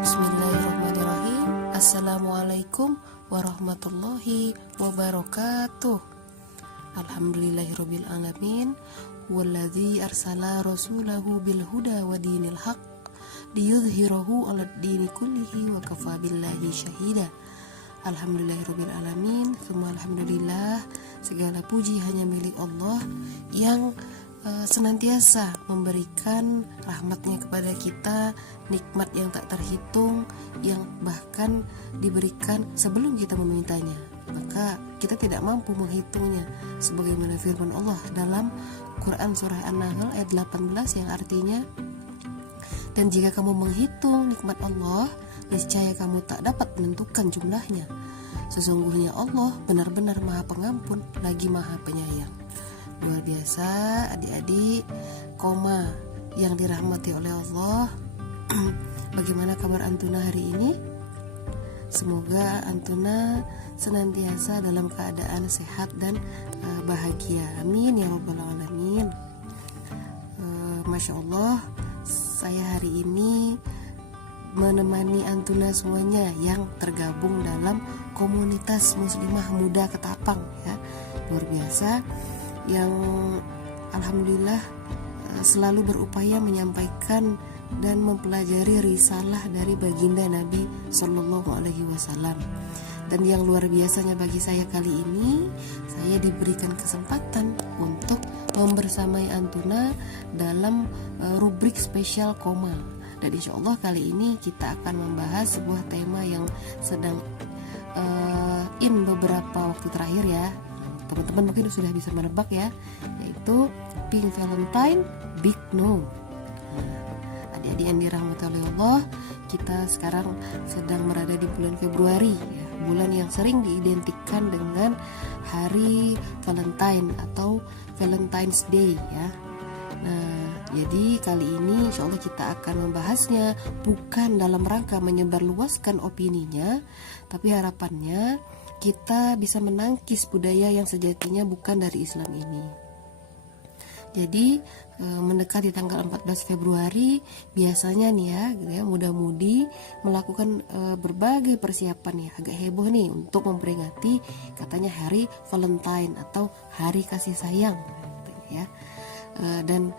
Bismillahirrahmanirrahim. Assalamualaikum warahmatullahi wabarakatuh. Alhamdulillahirabbil alamin. Walladzi arsala rasulahu bil huda wa dinil haq liyudhhirahu 'alad dini kullihi wa kafa billahi syahida. Alhamdulillahirabbil alamin. Tsumma alhamdulillah. Segala puji hanya milik Allah yang senantiasa memberikan rahmatnya kepada kita, nikmat yang tak terhitung, yang bahkan diberikan sebelum kita memintanya. Maka kita tidak mampu menghitungnya, sebagaimana firman Allah dalam Quran surah An-Nahl ayat 18 yang artinya, dan jika kamu menghitung nikmat Allah, niscaya kamu tak dapat menentukan jumlahnya. Sesungguhnya Allah benar-benar Maha Pengampun lagi Maha Penyayang. Luar biasa adik-adik, koma yang dirahmati oleh Allah. Bagaimana kabar Antuna hari ini? Semoga Antuna senantiasa dalam keadaan sehat dan bahagia. Amin ya rabbal alamin. Masya Allah, saya hari ini menemani Antuna semuanya yang tergabung dalam komunitas muslimah muda Ketapang ya. Luar biasa, yang alhamdulillah selalu berupaya menyampaikan dan mempelajari risalah dari baginda Nabi Sallallahu Alaihi Wasallam. Dan yang luar biasanya bagi saya kali ini, saya diberikan kesempatan untuk membersamai Antuna dalam rubrik spesial koma. Dan insya Allah kali ini kita akan membahas sebuah tema yang sedang in beberapa waktu terakhir ya. Teman-teman mungkin sudah bisa menebak ya, yaitu Pink Valentine, Big No. Adik-adik yang dirahmati oleh Allah, kita sekarang sedang berada di bulan Februari ya, bulan yang sering diidentikan dengan hari Valentine atau Valentine's Day ya. Nah, jadi kali ini insya Allah kita akan membahasnya bukan dalam rangka menyebarluaskan opininya, tapi harapannya kita bisa menangkis budaya yang sejatinya bukan dari Islam ini. Jadi mendekati tanggal 14 Februari biasanya nih ya, gitu ya, muda-mudi melakukan berbagai persiapan ya, agak heboh nih untuk memperingati katanya hari Valentine atau hari kasih sayang ya. Dan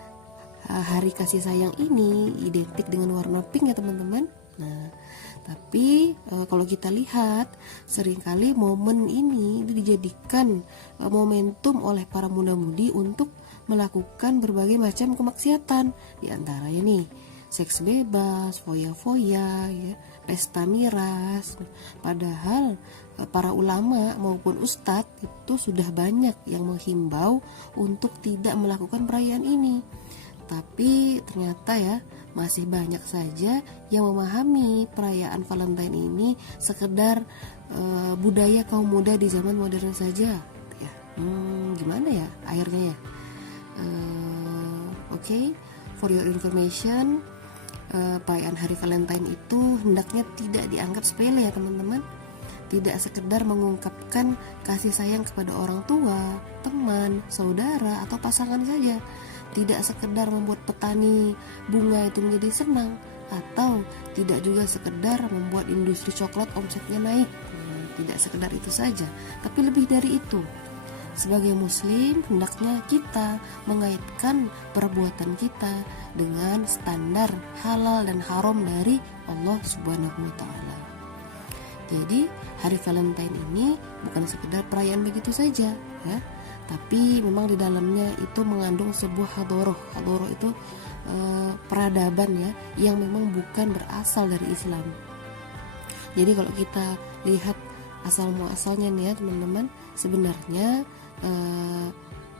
hari kasih sayang ini identik dengan warna pink ya teman-teman. Nah, tapi kalau kita lihat seringkali momen ini dijadikan momentum oleh para muda-mudi untuk melakukan berbagai macam kemaksiatan. Di antaranya nih, seks bebas, foya-foya, ya, pesta miras. Padahal para ulama maupun ustadz itu sudah banyak yang menghimbau untuk tidak melakukan perayaan ini. Tapi ternyata ya masih banyak saja yang memahami perayaan Valentine ini sekedar budaya kaum muda di zaman modern saja ya. Gimana ya akhirnya ya? Oke, for your information, perayaan hari Valentine itu hendaknya tidak dianggap sepele ya teman-teman. Tidak sekedar mengungkapkan kasih sayang kepada orang tua, teman, saudara, atau pasangan saja. Tidak sekedar membuat petani bunga itu menjadi senang, atau tidak juga sekedar membuat industri coklat omsetnya naik. Tidak sekedar itu saja, tapi lebih dari itu. Sebagai muslim, hendaknya kita mengaitkan perbuatan kita dengan standar halal dan haram dari Allah Subhanahu wa taala. Jadi, hari Valentine ini bukan sekedar perayaan begitu saja, ya. Tapi memang di dalamnya itu mengandung sebuah hadoroh. Hadoroh itu peradaban ya, yang memang bukan berasal dari Islam. Jadi kalau kita lihat asal muasalnya nih ya teman-teman, sebenarnya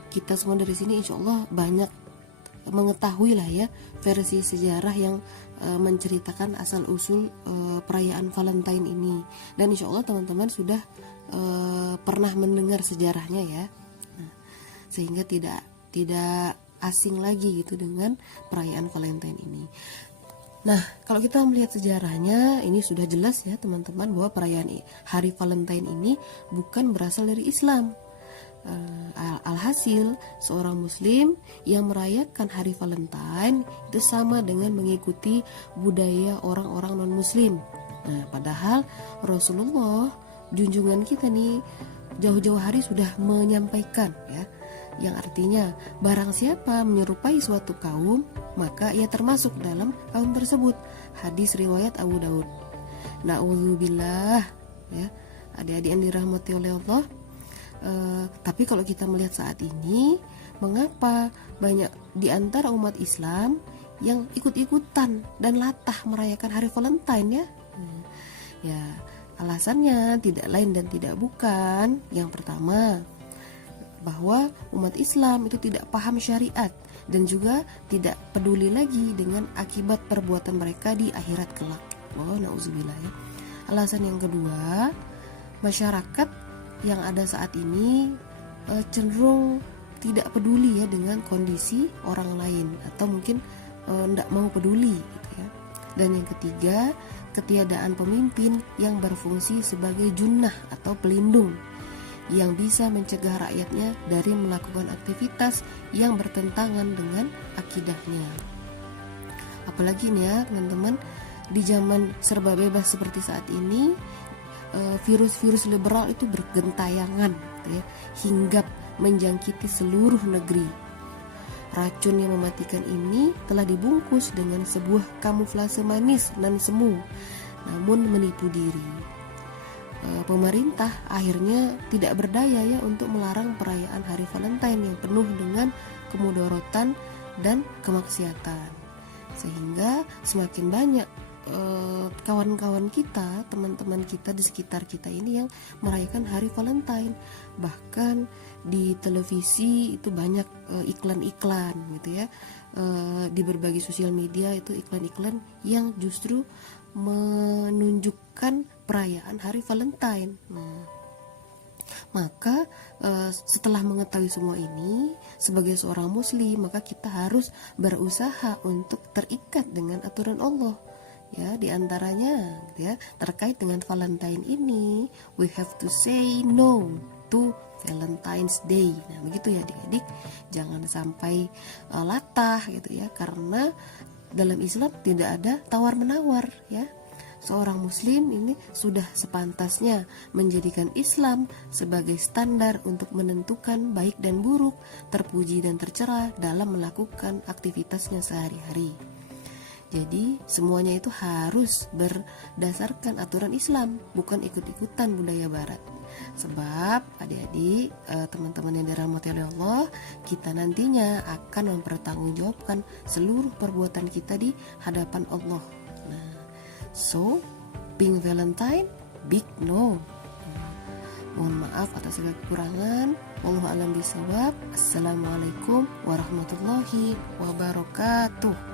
kita semua dari sini insya Allah banyak mengetahui lah ya versi sejarah yang menceritakan asal usul perayaan Valentine ini. Dan insya Allah teman-teman sudah pernah mendengar sejarahnya ya. Sehingga tidak asing lagi gitu dengan perayaan Valentine ini. Nah, kalau kita melihat sejarahnya, ini sudah jelas ya teman-teman bahwa perayaan hari Valentine ini bukan berasal dari Islam. Alhasil, seorang muslim yang merayakan hari Valentine itu sama dengan mengikuti budaya orang-orang non-muslim. Nah, padahal Rasulullah, junjungan kita nih, jauh-jauh hari sudah menyampaikan ya, yang artinya barang siapa menyerupai suatu kaum, maka ia termasuk dalam kaum tersebut. Hadis riwayat Abu Daud. Na'udzubillah ya, adik-adik yang dirahmati oleh Allah. Tapi kalau kita melihat saat ini, mengapa banyak di antara umat Islam yang ikut-ikutan dan latah merayakan hari Valentine ya? Ya, alasannya tidak lain dan tidak bukan. Yang pertama, bahwa umat Islam itu tidak paham syariat dan juga tidak peduli lagi dengan akibat perbuatan mereka di akhirat kelak. Oh, na'udzubillah ya. Alasan yang kedua, masyarakat yang ada saat ini cenderung tidak peduli ya dengan kondisi orang lain, atau mungkin tidak mau peduli gitu ya. Dan yang ketiga, ketiadaan pemimpin yang berfungsi sebagai junnah atau pelindung yang bisa mencegah rakyatnya dari melakukan aktivitas yang bertentangan dengan akidahnya. Apalagi nih ya teman-teman, di zaman serba bebas seperti saat ini, virus-virus liberal itu bergentayangan gitu ya, hinggap menjangkiti seluruh negeri. Racun yang mematikan ini telah dibungkus dengan sebuah kamuflase manis dan semu, namun menipu diri. Pemerintah akhirnya tidak berdaya ya untuk melarang perayaan hari Valentine yang penuh dengan kemudorotan dan kemaksiatan, sehingga semakin banyak kawan-kawan kita, teman-teman kita di sekitar kita ini yang merayakan hari Valentine. Bahkan di televisi itu banyak iklan-iklan gitu ya, di berbagai sosial media itu iklan-iklan yang justru menunjukkan perayaan hari Valentine. Nah, maka setelah mengetahui semua ini, sebagai seorang muslim, maka kita harus berusaha untuk terikat dengan aturan Allah. Ya, diantaranya gitu ya, terkait dengan Valentine ini, we have to say no to Valentine's Day. Nah, begitu ya adik-adik, jangan sampai latah gitu ya, karena dalam Islam tidak ada tawar-menawar ya. Seorang muslim ini sudah sepantasnya menjadikan Islam sebagai standar untuk menentukan baik dan buruk, terpuji dan tercela dalam melakukan aktivitasnya sehari-hari. Jadi semuanya itu harus berdasarkan aturan Islam, bukan ikut-ikutan budaya Barat. Sebab adik-adik, teman-teman yang dirahmati oleh Allah, kita nantinya akan mempertanggungjawabkan seluruh perbuatan kita di hadapan Allah. Nah, so being Valentine, big no. Mohon maaf atas segala kekurangan. Wallahu a'lam bishawab. Assalamualaikum warahmatullahi wabarakatuh.